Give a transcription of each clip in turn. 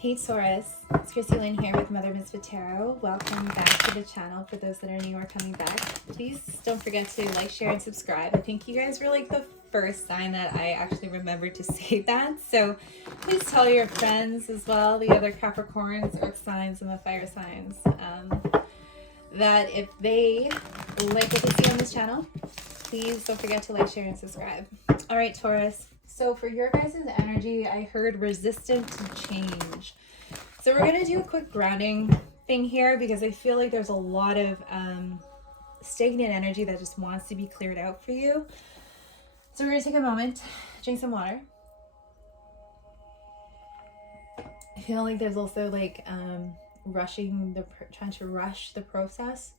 Hey Taurus, it's Chrissy Lynn here with Mother Misfit Tarot. Welcome back to the channel. For those that are new or coming back, please don't forget to like, share, and subscribe. I think you guys were like the first sign that I actually remembered to say that. So please tell your friends as well, the other Capricorns, Earth signs, and the fire signs, that if they like what they see on this channel, please don't forget to like, share, and subscribe. All right, Taurus. So for your guys' energy, I heard resistant to change. So we're going to do a quick grounding thing here because I feel like there's a lot of stagnant energy that just wants to be cleared out for you. So we're going to take a moment, drink some water. I feel like there's also like trying to rush the process.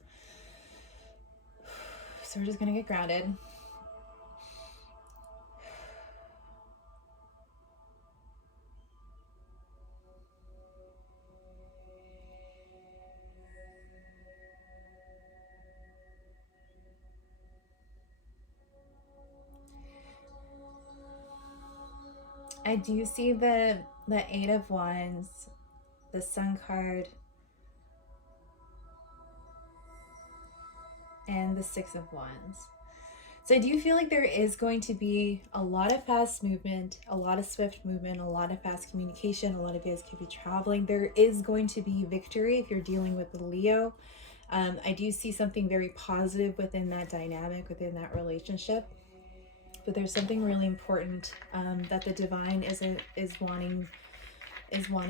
So we're just going to get grounded. I do see the Eight of Wands, the Sun card, and the Six of Wands. So I do feel like there is going to be a lot of fast movement, a lot of swift movement, a lot of fast communication. A lot of you guys could be traveling. There is going to be victory if you're dealing with the Leo. I do see something very positive within that dynamic, within that relationship. But there's something really important that the divine is wanting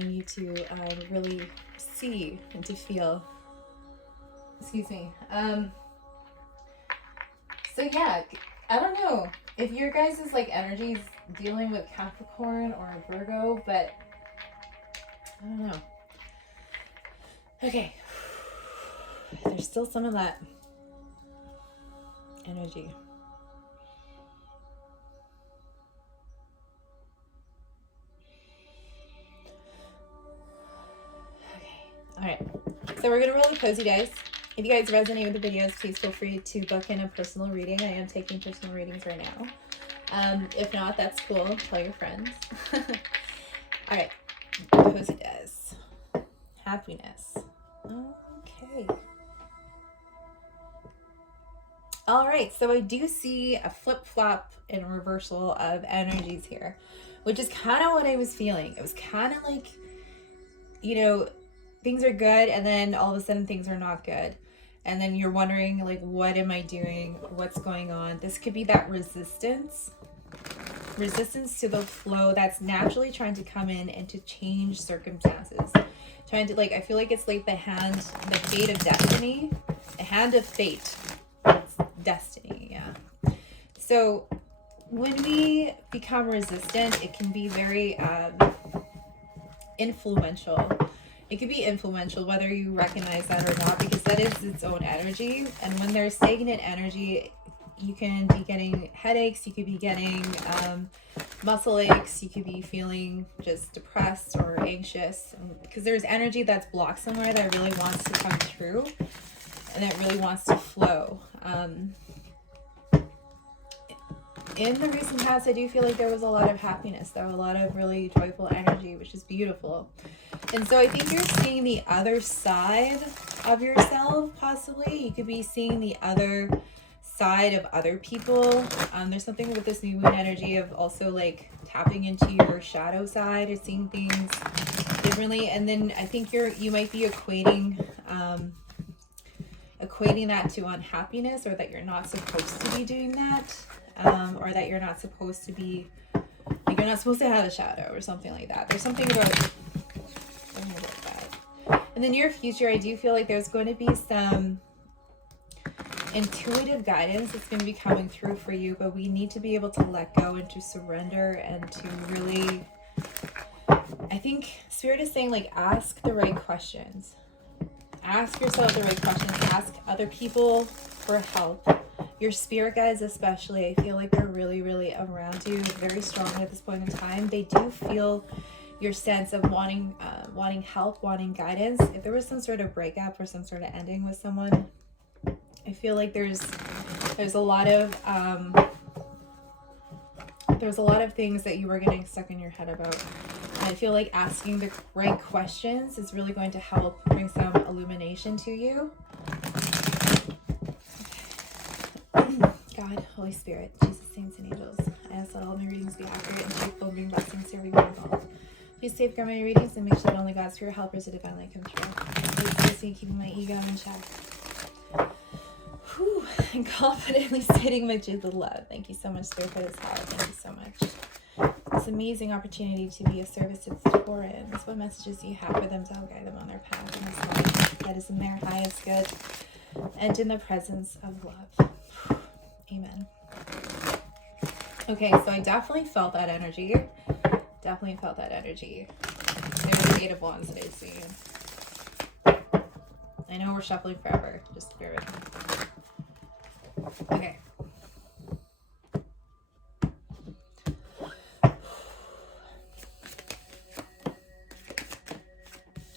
you to really see and to feel. Excuse me. So yeah, I don't know if your guys' like energy is dealing with Capricorn or Virgo, but I don't know. Okay, there's still some of that energy. All right, so we're gonna roll the cozy dice. If you guys resonate with the videos, please feel free to book in a personal reading. I am taking personal readings right now. If not, that's cool. Tell your friends. All right, cozy dice. Happiness. Okay. All right, so I do see a flip-flop and reversal of energies here, which is kind of what I was feeling. It was kind of like, you know, things are good and then all of a sudden things are not good. And then you're wondering, like, what am I doing? What's going on? This could be that resistance to the flow that's naturally trying to come in and to change circumstances. Trying to, like, I feel like it's like the fate of destiny. The hand of fate. It's destiny, yeah. So when we become resistant, it can be very influential. It could be influential whether you recognize that or not, because that is its own energy. And when there's stagnant energy, you can be getting headaches, you could be getting muscle aches, you could be feeling just depressed or anxious, because there's energy that's blocked somewhere that really wants to come through and that really wants to flow. In the recent past, I do feel like there was a lot of happiness. There was a lot of really joyful energy, which is beautiful. And so I think you're seeing the other side of yourself, possibly. You could be seeing the other side of other people. There's something with this new moon energy of also like tapping into your shadow side or seeing things differently. And then I think you might be equating that to unhappiness, or that you're not supposed to be doing that. Or that you're not supposed to be, like, you're not supposed to have a shadow or something like that. There's something about that. In the near future, I do feel like there's going to be some intuitive guidance that's going to be coming through for you, but we need to be able to let go and to surrender and to really, I think Spirit is saying, like, ask the right questions. Ask yourself the right questions. Ask other people for help. Your spirit guides especially, I feel like they're really, really around you very strongly at this point in time. They do feel your sense of wanting help, wanting guidance. If there was some sort of breakup or some sort of ending with someone, I feel like there's a lot of things that you were getting stuck in your head about. I feel like asking the right questions is really going to help bring some illumination to you. God, Holy Spirit, Jesus, saints, and angels, I ask that all my readings be accurate and truthful and bring blessings to everyone involved. Please safeguard my readings and make sure that only God's pure helpers are divinely come true. Please assist me in keeping my ego in check. Whew, and confidently stating my truth with love. Thank you so much, Spirit, for this help. Thank you so much. This amazing opportunity to be of service to the Taurans. What messages do you have for them to help guide them on their path in this life that is in their highest good and in the presence of love? Amen. Okay, so I definitely felt that energy. Definitely felt that energy. There was the 8 of Wands that I see. I know we're shuffling forever. Just bear with me. Okay.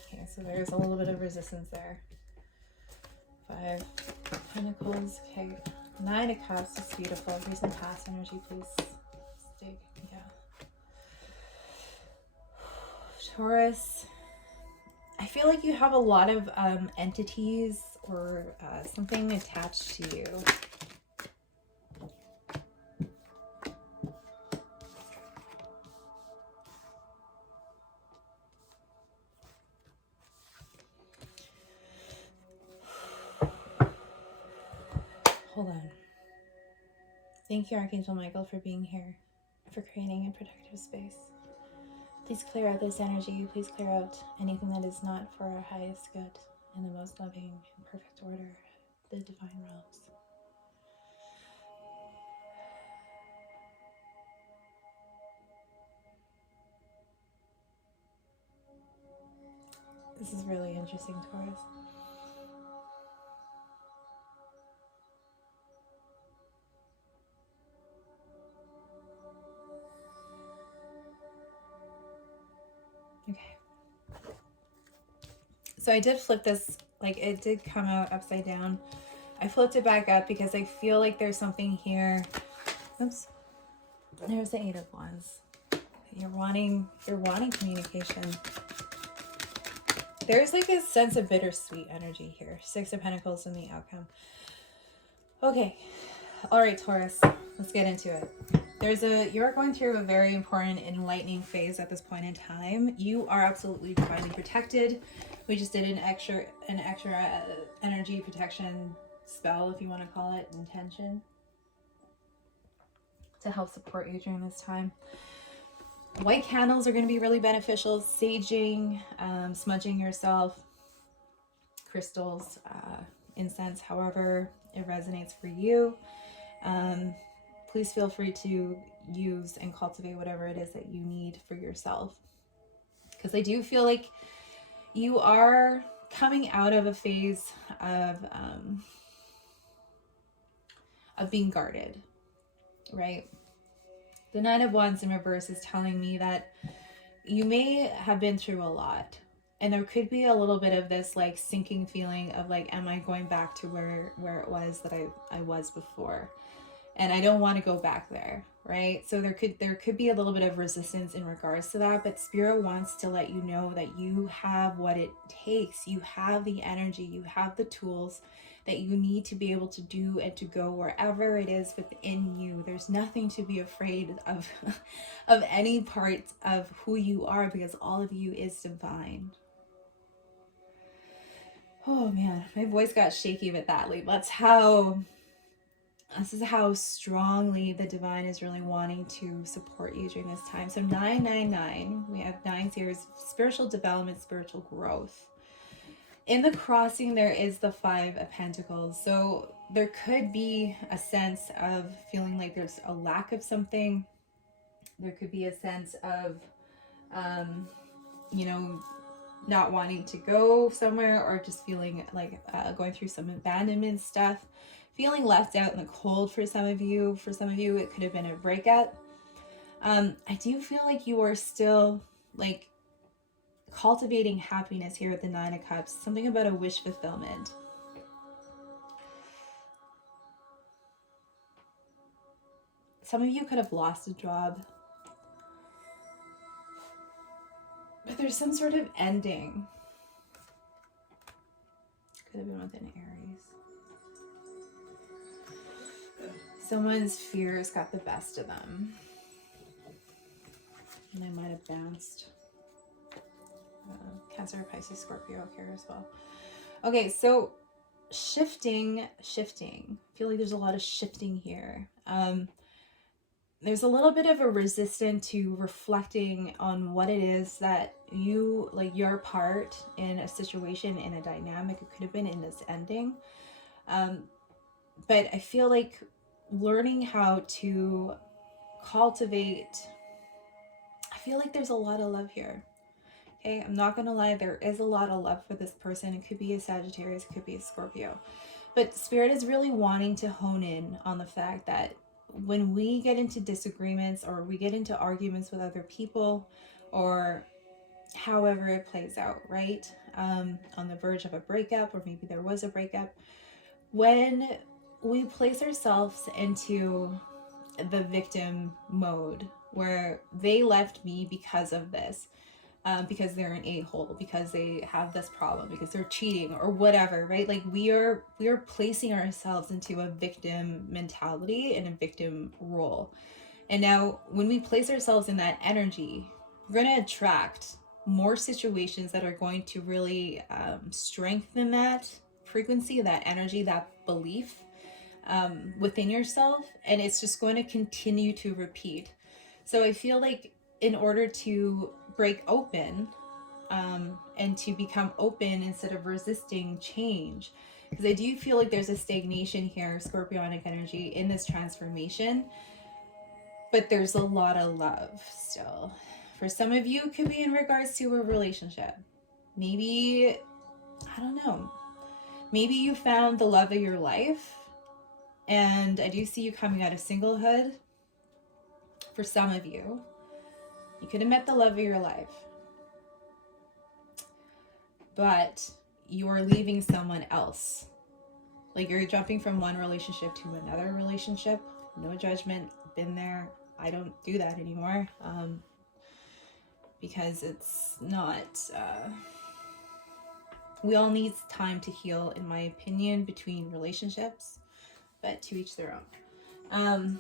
Okay, so there's a little bit of resistance there. 5 of Pentacles. Okay. 9 of Cups is beautiful. Recent past energy, please. Stick. Yeah. Taurus. I feel like you have a lot of entities or something attached to you. Hold on. Thank you, Archangel Michael, for being here, for creating a protective space. Please clear out this energy. Please clear out anything that is not for our highest good in the most loving and perfect order, the divine realms. This is really interesting, Taurus. Okay. So I did flip this, like it did come out upside down. I flipped it back up because I feel like there's something here. Oops. There's the 8 of Wands. You're wanting communication. There's like a sense of bittersweet energy here. 6 of Pentacles in the outcome. Okay. All right, Taurus, let's get into it. You're going through a very important enlightening phase at this point in time. You are absolutely divinely protected. We just did an extra energy protection spell, if you want to call it, intention, to help support you during this time. White candles are going to be really beneficial. Saging, smudging yourself, crystals, incense, however it resonates for you. Please feel free to use and cultivate whatever it is that you need for yourself. Because I do feel like you are coming out of a phase of being guarded, right? The 9 of Wands in reverse is telling me that you may have been through a lot. And there could be a little bit of this like sinking feeling of like, am I going back to where it was that I was before? And I don't want to go back there, right? So there could be a little bit of resistance in regards to that, but Spirit wants to let you know that you have what it takes. You have the energy, you have the tools that you need to be able to do and to go wherever it is within you. There's nothing to be afraid of of any part of who you are, because all of you is divine. Oh man, my voice got shaky with that. Like this is how strongly the divine is really wanting to support you during this time. So 999, we have 9 series, spiritual development, spiritual growth. In the crossing, there is the 5 of Pentacles. So there could be a sense of feeling like there's a lack of something. There could be a sense of, not wanting to go somewhere, or just feeling like going through some abandonment stuff. Feeling left out in the cold for some of you. For some of you, it could have been a breakup. I do feel like you are still like cultivating happiness here with the 9 of Cups. Something about a wish fulfillment. Some of you could have lost a job. there's some sort of ending. Could have been within Aries. Someone's fears got the best of them. And I might have bounced Cancer, Pisces, Scorpio here as well. Okay, so shifting. I feel like there's a lot of shifting here. There's a little bit of a resistance to reflecting on what it is that you, like your part in a situation, in a dynamic, it could have been in this ending. But I feel like learning how to cultivate, I feel like there's a lot of love here. Okay, I'm not gonna lie, there is a lot of love for this person. It could be a Sagittarius, it could be a Scorpio. But Spirit is really wanting to hone in on the fact that when we get into disagreements or we get into arguments with other people, or however it plays out, right? On the verge of a breakup, or maybe there was a breakup, when we place ourselves into the victim mode where they left me because of this, because they're an a-hole, because they have this problem, because they're cheating or whatever, right? Like we are placing ourselves into a victim mentality and a victim role. And now when we place ourselves in that energy, we're going to attract more situations that are going to really strengthen that frequency, that energy, that belief within yourself. And it's just going to continue to repeat. So I feel like in order to break open and to become open instead of resisting change, because I do feel like there's a stagnation here, Scorpionic energy, in this transformation, but there's a lot of love still. For some of you, it could be in regards to a relationship. Maybe, I don't know, maybe you found the love of your life, and I do see you coming out of singlehood. For some of you, you could have met the love of your life, but you're leaving someone else. Like you're jumping from one relationship to another relationship. No judgment, been there. I don't do that anymore because it's not, we all need time to heal, in my opinion, between relationships, but to each their own.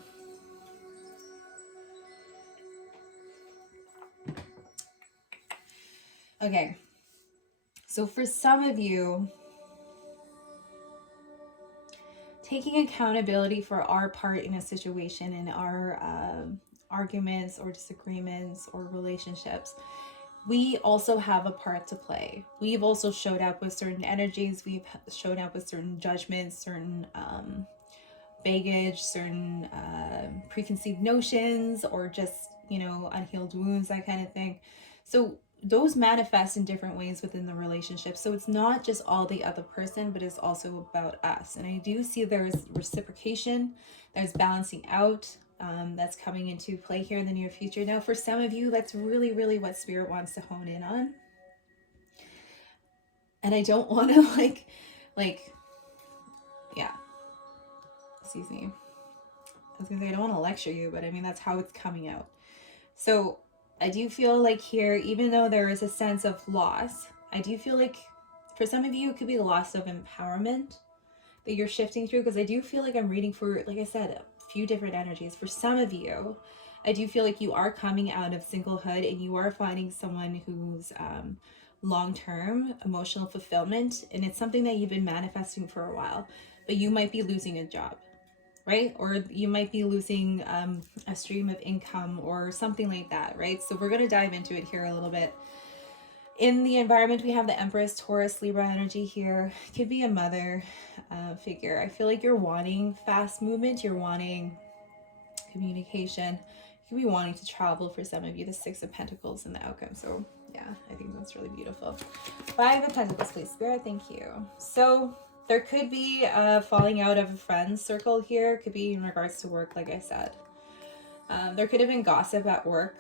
Okay, so for some of you, taking accountability for our part in a situation, in our arguments or disagreements or relationships, we also have a part to play. We've also showed up with certain energies. We've showed up with certain judgments, certain baggage, certain preconceived notions, or just, you know, unhealed wounds, that kind of thing. So those manifest in different ways within the relationship. So it's not just all the other person, but it's also about us. And I do see there's reciprocation, there's balancing out, that's coming into play here in the near future. Now, for some of you, that's really, really what Spirit wants to hone in on. And I don't want to yeah. Excuse me. I was gonna say, I don't want to lecture you, but I mean, that's how it's coming out. So I do feel like here, even though there is a sense of loss, I do feel like for some of you, it could be a loss of empowerment that you're shifting through, because I do feel like I'm reading for, like I said, a few different energies. For some of you, I do feel like you are coming out of singlehood and you are finding someone who's long-term emotional fulfillment, and it's something that you've been manifesting for a while, but you might be losing a job, right? Or you might be losing a stream of income or something like that, right? So we're going to dive into it here a little bit. In the environment, we have the Empress, Taurus, Libra energy here. It could be a mother figure. I feel like you're wanting fast movement. You're wanting communication. You could be wanting to travel for some of you. The Six of Pentacles in the outcome. So yeah, I think that's really beautiful. Five of Pentacles, please, Spirit. Thank you. So there could be a falling out of a friend's circle here. It could be in regards to work, like I said. There could have been gossip at work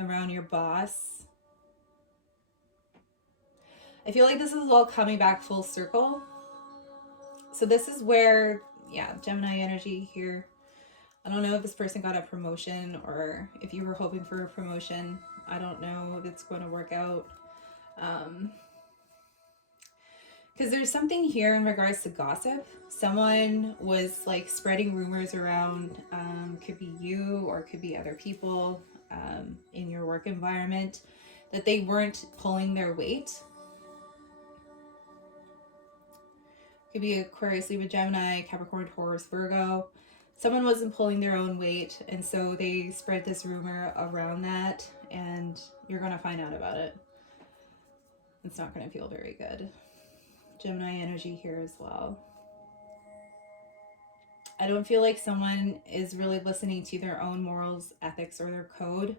around your boss. I feel like this is all coming back full circle. So this is where, yeah, Gemini energy here. I don't know if this person got a promotion or if you were hoping for a promotion. I don't know if it's going to work out. Because there's something here in regards to gossip. Someone was like spreading rumors around, could be you or could be other people in your work environment, that they weren't pulling their weight. Could be Aquarius, Libra, Gemini, Capricorn, Taurus, Virgo. Someone wasn't pulling their own weight, and so they spread this rumor around that, and you're going to find out about it. It's not going to feel very good. Gemini energy here as well. I don't feel like someone is really listening to their own morals, ethics, or their code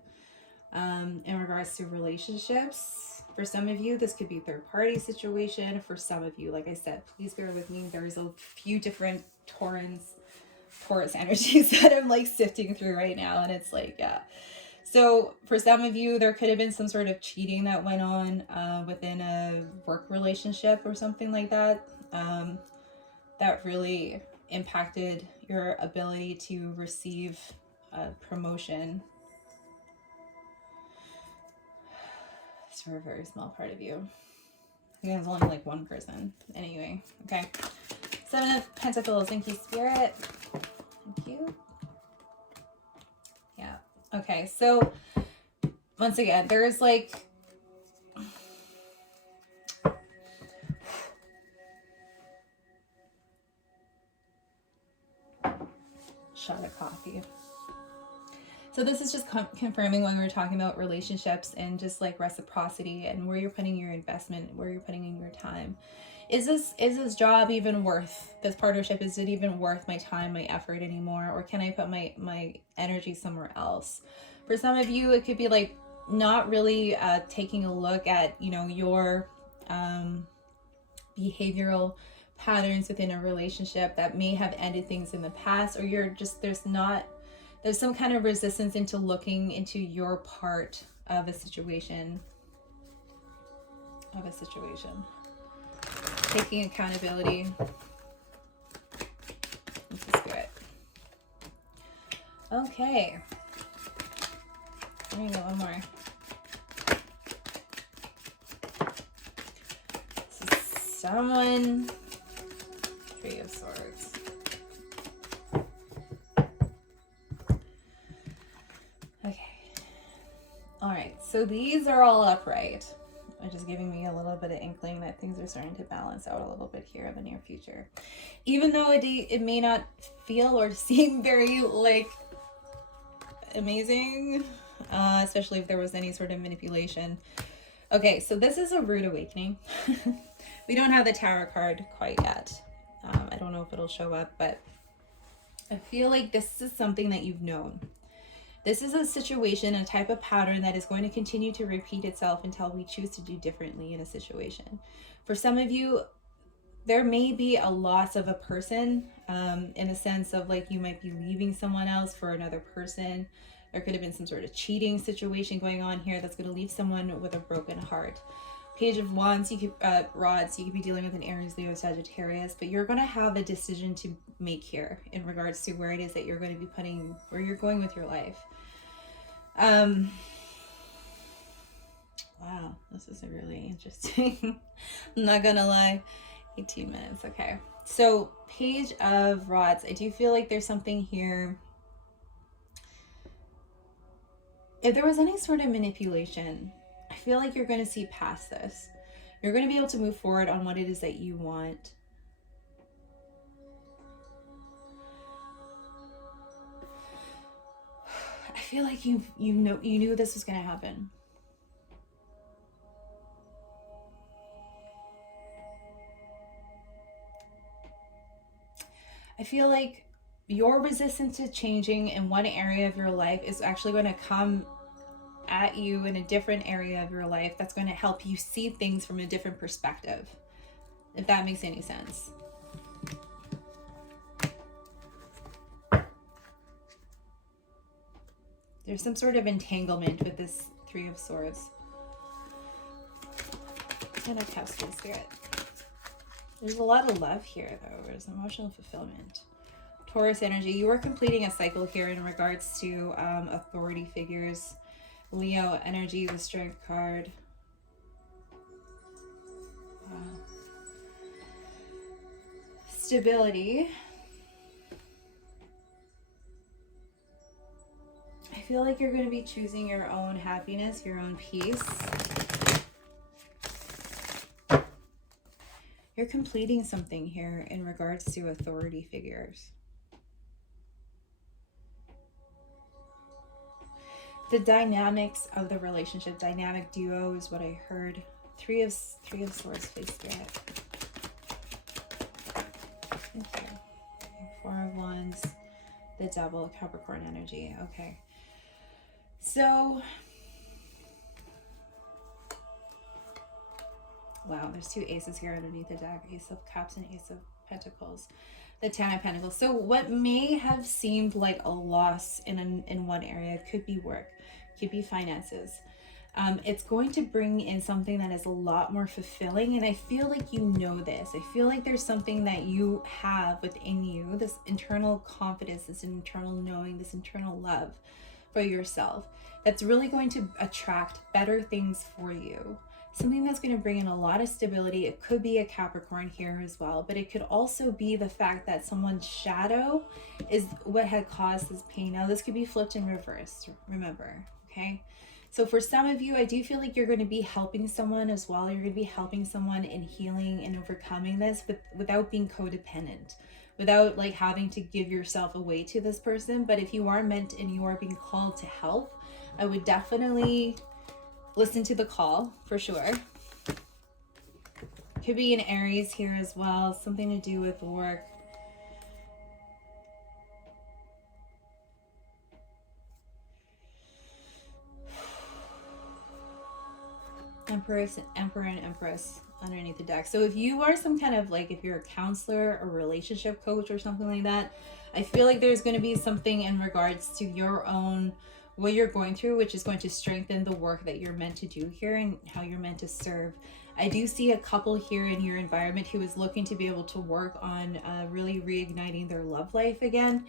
in regards to relationships. For some of you, this could be a third-party situation. For some of you, like I said, please bear with me. There's a few different Taurus energies that I'm like sifting through right now, and it's like, yeah. So for some of you, there could have been some sort of cheating that went on within a work relationship or something like that, that really impacted your ability to receive a promotion. It's for a very small part of you. I think it's only like one person. Anyway, okay. 7 of Pentacles. Thank you, Spirit. Thank you. Yeah. Okay, so once again, there's like shot of coffee. So this is just confirming when we were talking about relationships and just like reciprocity and where you're putting your investment, where you're putting in your time. Is this job even worth, this partnership, is it even worth my time, my effort anymore? Or can I put my energy somewhere else? For some of you, it could be like not really taking a look at, you know, your behavioral patterns within a relationship that may have ended things in the past, or you're just, there's some kind of resistance into looking into your part of a situation. Taking accountability. This is good. Okay. Let me get one more. This is someone. 3 of Swords. Okay. All right. So these are all upright, which is giving me a little bit of inkling that things are starting to balance out a little bit here in the near future. Even though it may not feel or seem very like amazing, especially if there was any sort of manipulation. Okay, so this is a rude awakening. We don't have the Tower card quite yet. I don't know if it'll show up, but I feel like this is something that you've known. This is a situation, a type of pattern that is going to continue to repeat itself until we choose to do differently in a situation. For some of you, there may be a loss of a person, in a sense of like you might be leaving someone else for another person. There could have been some sort of cheating situation going on here that's going to leave someone with a broken heart. Page of Wands, Rods, you could be dealing with an Aries, Leo, Sagittarius, but you're going to have a decision to make here in regards to where it is that you're going to be putting, where you're going with your life. Wow, this is really interesting. I'm not gonna lie. 18 minutes. Okay, so Page of Rods, I do feel like there's something here. If there was any sort of manipulation, I feel like you're going to see past this. You're going to be able to move forward on what it is that you want. I feel like you knew this was going to happen. I feel like your resistance to changing in one area of your life is actually going to come at you in a different area of your life that's going to help you see things from a different perspective, if that makes any sense. There's some sort of entanglement with this 3 of Swords. And a Castle Spirit. There's a lot of love here, though. There's emotional fulfillment. Taurus energy. You are completing a cycle here in regards to authority figures Leo energy, the Strength card. Wow. Stability. I feel like you're going to be choosing your own happiness, your own peace. You're completing something here in regards to authority figures. The dynamics of the relationship, dynamic duo is what I heard. Three of Swords, please, Spirit. Thank you. Four of Wands, the Devil, Capricorn energy. Okay. So, wow, there's two aces here underneath the deck. Ace of Cups and Ace of Pentacles. The Ten of Pentacles. So what may have seemed like a loss in one area could be work, could be finances. It's going to bring in something that is a lot more fulfilling, and I feel like you know this. I feel like there's something that you have within you, this internal confidence, this internal knowing, this internal love for yourself that's really going to attract better things for you. Something that's going to bring in a lot of stability. It could be a Capricorn here as well, but it could also be the fact that someone's shadow is what had caused this pain. Now, this could be flipped and reversed, remember, okay? So for some of you, I do feel like you're going to be helping someone as well. You're going to be helping someone in healing and overcoming this, but without being codependent, without like having to give yourself away to this person. But if you are meant and you are being called to help, I would definitely listen to the call for sure. Could be an Aries here as well, something to do with work. Emperor and Empress underneath the deck. So if you are some kind of like, if you're a counselor or relationship coach or something like that, I feel like there's going to be something in regards to your own, what you're going through, which is going to strengthen the work that you're meant to do here and how you're meant to serve. I do see a couple here in your environment who is looking to be able to work on really reigniting their love life again.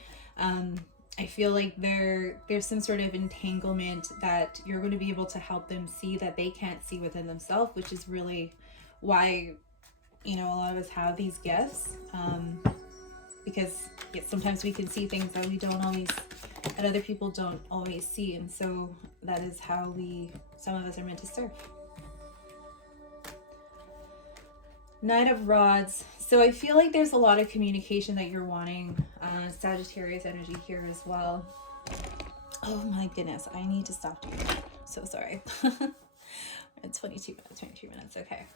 I feel like there's some sort of entanglement that you're going to be able to help them see that they can't see within themselves, which is really why, you know, a lot of us have these gifts, because sometimes we can see things that we don't always, that other people don't always see, and so that is how some of us are meant to serve. Knight of Rods. So I feel like there's a lot of communication that you're wanting. Sagittarius energy here as well. Oh my goodness, I need to stop doing that. So sorry. It's 22 minutes, okay.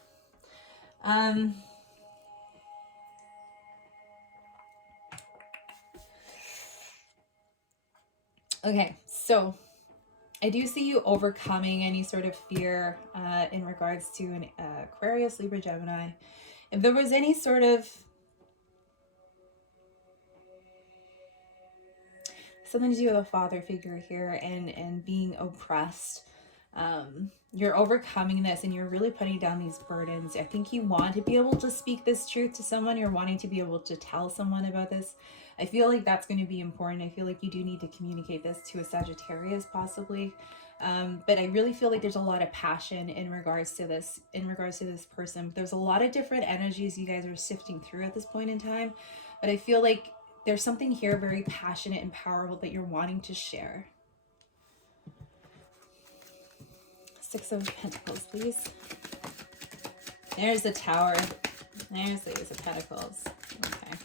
Okay, so I do see you overcoming any sort of fear in regards to an Aquarius, Libra, Gemini. If there was any sort of something to do with a father figure here and being oppressed, you're overcoming this and you're really putting down these burdens. I think you want to be able to speak this truth to someone. You're wanting to be able to tell someone about this. I feel like that's going to be important. I feel like you do need to communicate this to a Sagittarius possibly. But I really feel like there's a lot of passion in regards to this person. There's a lot of different energies you guys are sifting through at this point in time. But I feel like there's something here very passionate and powerful that you're wanting to share. Six of Pentacles, please. There's the Tower. There's the Ace of Pentacles. Okay.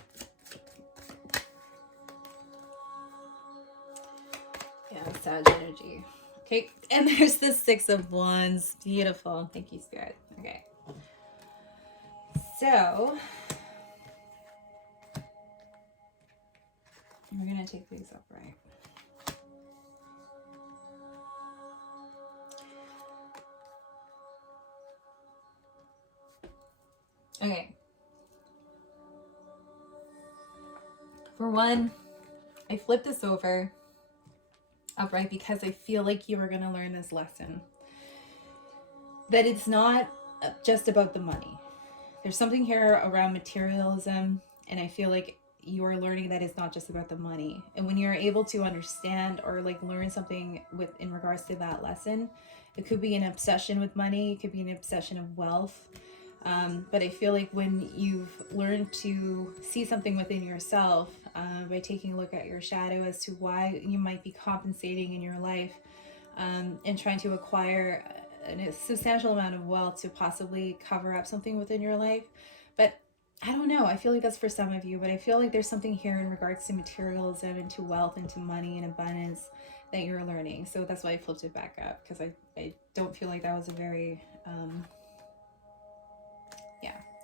Yeah, Sag energy. Okay, and there's the Six of Wands. Beautiful. Thank you, Spirit. Okay. So, we're going to take these upright. Okay. For one, I flipped this over upright because I feel like you are going to learn this lesson. That it's not just about the money. There's something here around materialism, and I feel like you are learning that it's not just about the money. And when you're able to understand or like learn something with in regards to that lesson, it could be an obsession with money, it could be an obsession of wealth. But I feel like when you've learned to see something within yourself, by taking a look at your shadow as to why you might be compensating in your life, and trying to acquire a substantial amount of wealth to possibly cover up something within your life. But I don't know, I feel like that's for some of you, but I feel like there's something here in regards to materialism and to wealth and to money and abundance that you're learning. So that's why I flipped it back up, because I don't feel like that was a very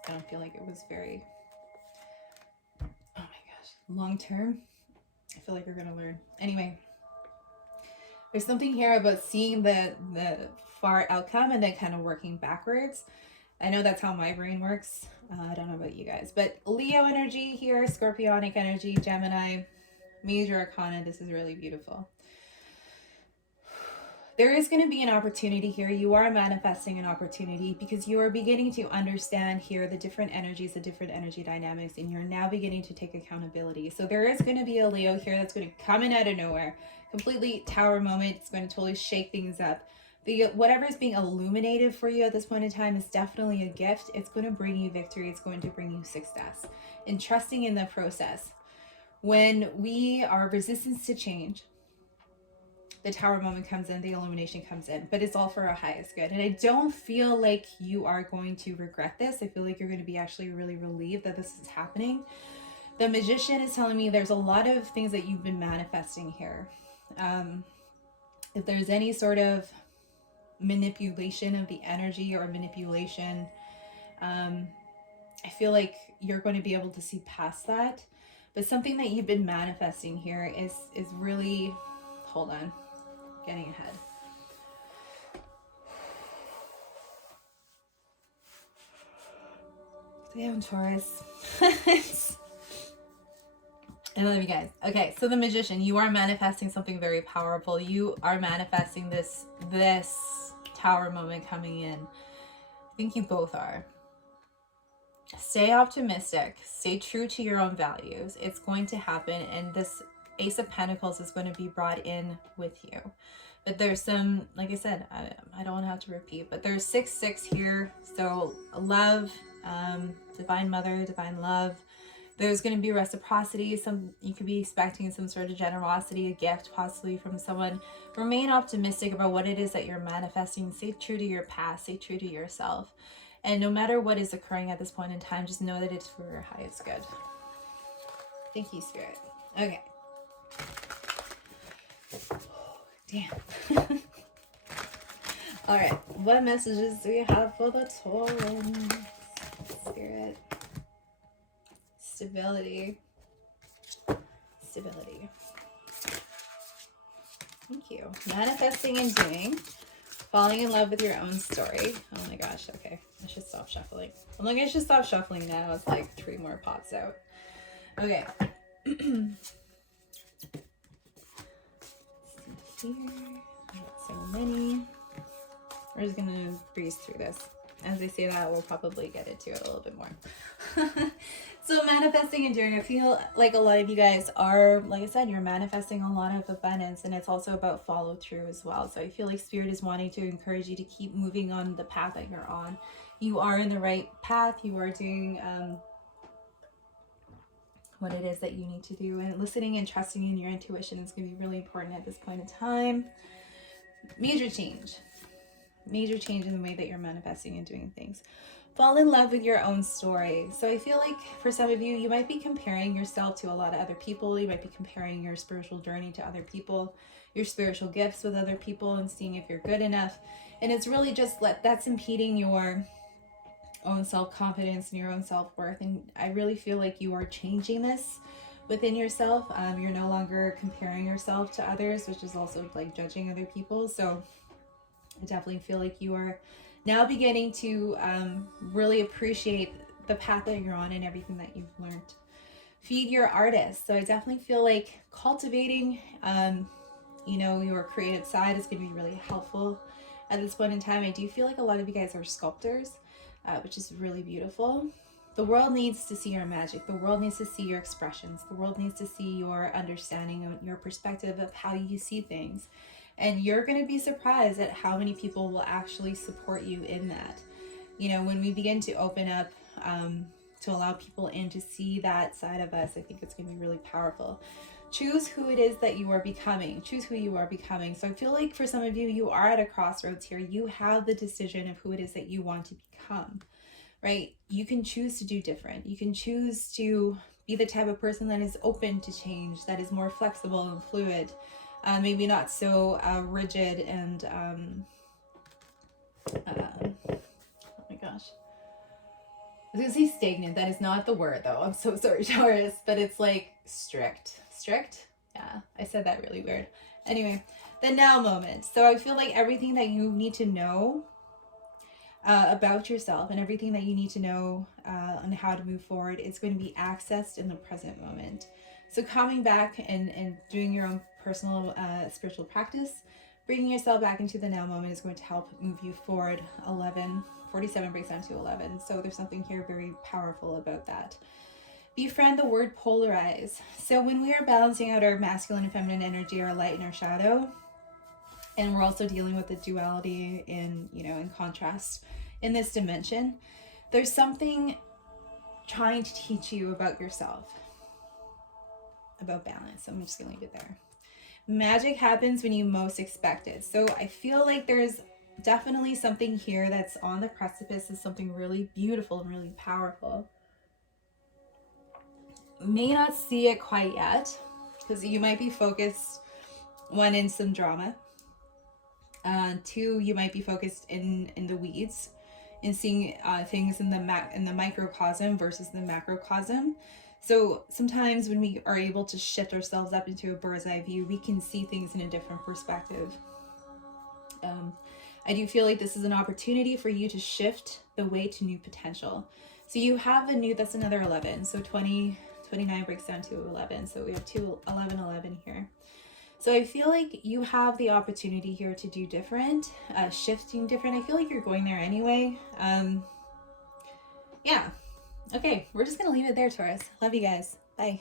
I don't feel like it was very, oh my gosh, long term. I feel like you're gonna learn. Anyway, there's something here about seeing the far outcome and then kind of working backwards. I know that's how my brain works. I don't know about you guys, but Leo energy here, Scorpionic energy, Gemini, major arcana. This is really beautiful. There is going to be an opportunity here. You are manifesting an opportunity because you are beginning to understand here the different energies, the different energy dynamics, and you're now beginning to take accountability. So there is going to be a Leo here that's going to come in out of nowhere. Completely tower moment. It's going to totally shake things up. Whatever is being illuminated for you at this point in time is definitely a gift. It's going to bring you victory. It's going to bring you success. And trusting in the process. When we are resistant to change, the tower moment comes in, the illumination comes in, but it's all for our highest good. And I don't feel like you are going to regret this. I feel like you're going to be actually really relieved that this is happening. The magician is telling me there's a lot of things that you've been manifesting here. If there's any sort of manipulation of the energy or manipulation, I feel like you're going to be able to see past that. But something that you've been manifesting here is really, hold on, getting ahead. Damn, Taurus. I love you guys. Okay, so the magician, you are manifesting something very powerful. You are manifesting this tower moment coming in. I think you both are. Stay optimistic. Stay true to your own values. It's going to happen, and this Ace of Pentacles is going to be brought in with you. But there's some, like I said, I don't want to have to repeat, but there's 6-6 here. So love, divine mother, divine love. There's going to be reciprocity. You could be expecting some sort of generosity, a gift possibly from someone. Remain optimistic about what it is that you're manifesting. Stay true to your past. Stay true to yourself. And no matter what is occurring at this point in time, just know that it's for your highest good. Thank you, Spirit. Okay. Damn. All right. What messages do you have for the Taurus? Spirit. Stability. Stability. Thank you. Manifesting and doing. Falling in love with your own story. Oh my gosh. Okay. I should stop shuffling. I'm like, I should stop shuffling now. It's like 3 more pots out. Okay. Here. I got so many. We're just gonna breeze through this. As I say that, we'll probably get into it a little bit more. So manifesting and doing, I feel like a lot of you guys are, like I said, you're manifesting a lot of abundance, and it's also about follow through as well. So I feel like Spirit is wanting to encourage you to keep moving on the path that you're on. You are in the right path. You are doing what it is that you need to do, and listening and trusting in your intuition is going to be really important at this point in time. Major change in the way that you're manifesting and doing things. Fall in love with your own story. So I feel like for some of you, you might be comparing yourself to a lot of other people. You might be comparing your spiritual journey to other people, your spiritual gifts with other people, and seeing if you're good enough. And it's really just that's impeding your own self-confidence and your own self-worth. And I really feel like you are changing this within yourself. You're no longer comparing yourself to others, which is also like judging other people. So I definitely feel like you are now beginning to really appreciate the path that you're on and everything that you've learned. Feed your artist. So I definitely feel like cultivating, your creative side is going to be really helpful at this point in time. I do feel like a lot of you guys are sculptors, which is really beautiful. The world needs to see your magic. The world needs to see your expressions. The world needs to see your understanding and your perspective of how you see things. And you're going to be surprised at how many people will actually support you in that. You know, when we begin to open up, to allow people in to see that side of us, I think it's going to be really powerful. Choose who it is that you are becoming. Choose who you are becoming. So I feel like for some of you, you are at a crossroads here. You have the decision of who it is that you want to become, right? You can choose to do different. You can choose to be the type of person that is open to change, that is more flexible and fluid, maybe not so rigid and, oh my gosh. I was gonna say stagnant. That is not the word though. I'm so sorry, Taurus, but it's like strict. Strict? Yeah, I said that really weird. Anyway, the now moment. So I feel like everything that you need to know about yourself and everything that you need to know on how to move forward, it's going to be accessed in the present moment. So coming back and doing your own personal spiritual practice, bringing yourself back into the now moment is going to help move you forward. 47 breaks down to 11. So there's something here very powerful about that. Befriend the word polarize. So when we are balancing out our masculine and feminine energy, our light and our shadow, and we're also dealing with the duality in, you know, in contrast in this dimension, there's something trying to teach you about yourself, about balance. So I'm just gonna leave it there. Magic happens when you most expect it. So I feel like there's definitely something here that's on the precipice of something really beautiful and really powerful. May not see it quite yet because you might be focused, one, in some drama. Two, you might be focused in the weeds, in seeing things in the microcosm versus the macrocosm. So sometimes when we are able to shift ourselves up into a bird's eye view, we can see things in a different perspective. I do feel like this is an opportunity for you to shift the way to new potential. So you have a new, that's another 11. So 29 breaks down to 11. So we have 11 here. So I feel like you have the opportunity here to do different, shifting different. I feel like you're going there anyway. Yeah. Okay, we're just going to leave it there, Taurus. Love you guys. Bye.